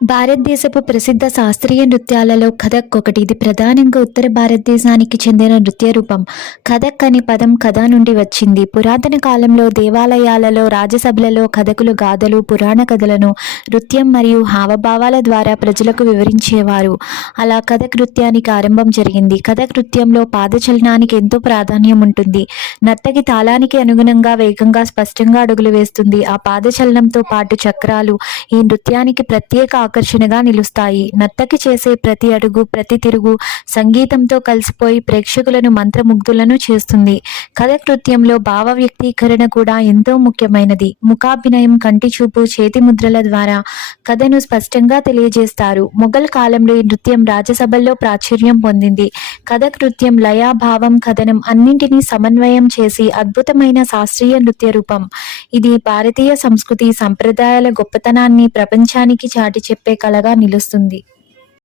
భారతదేశపు ప్రసిద్ధ శాస్త్రీయ నృత్యాలలో కథక్ ఒకటి. ఇది ప్రధానంగా ఉత్తర భారతదేశానికి చెందిన నృత్య రూపం. కథక్ అనే పదం కథ నుండి వచ్చింది. పురాతన కాలంలో దేవాలయాలలో, రాజసభలలో కథకులు గాథలు, పురాణ కథలను నృత్యం మరియు హావభావాల ద్వారా ప్రజలకు వివరించేవారు. అలా కథక్ నృత్యానికి ఆరంభం జరిగింది. కథక్ నృత్యంలో పాదచలనానికి ఎంతో ప్రాధాన్యం ఉంటుంది. నర్తకి తాళానికి అనుగుణంగా వేగంగా, స్పష్టంగా అడుగులు వేస్తుంది. ఆ పాదచలనంతో పాటు చక్రాలు ఈ నృత్యానికి ప్రత్యేక ఆకర్షణగా నిలుస్తాయి. నర్తకి చేసే ప్రతి అడుగు, ప్రతి తిరుగు సంగీతంతో కలిసిపోయి ప్రేక్షకులను మంత్రముగ్ధులను చేస్తుంది. కథక్ నృత్యంలో భావ వ్యక్తీకరణ కూడా ఎంతో ముఖ్యమైనది. ముఖాభినయం, కంటి చూపు, చేతి ముద్రల ద్వారా కథను స్పష్టంగా తెలియజేస్తారు. మొఘల్ కాలంలో ఈ నృత్యం రాజసభల్లో ప్రాచుర్యం పొందింది. కథక్ నృత్యం లయ, భావం, కథనం అన్నింటినీ సమన్వయం చేసి అద్భుతమైన శాస్త్రీయ నృత్య రూపం. ఇది భారతీయ సంస్కృతి, సంప్రదాయాల గొప్పతనాన్ని ప్రపంచానికి చాటి చెప్పే కళగా నిలుస్తుంది.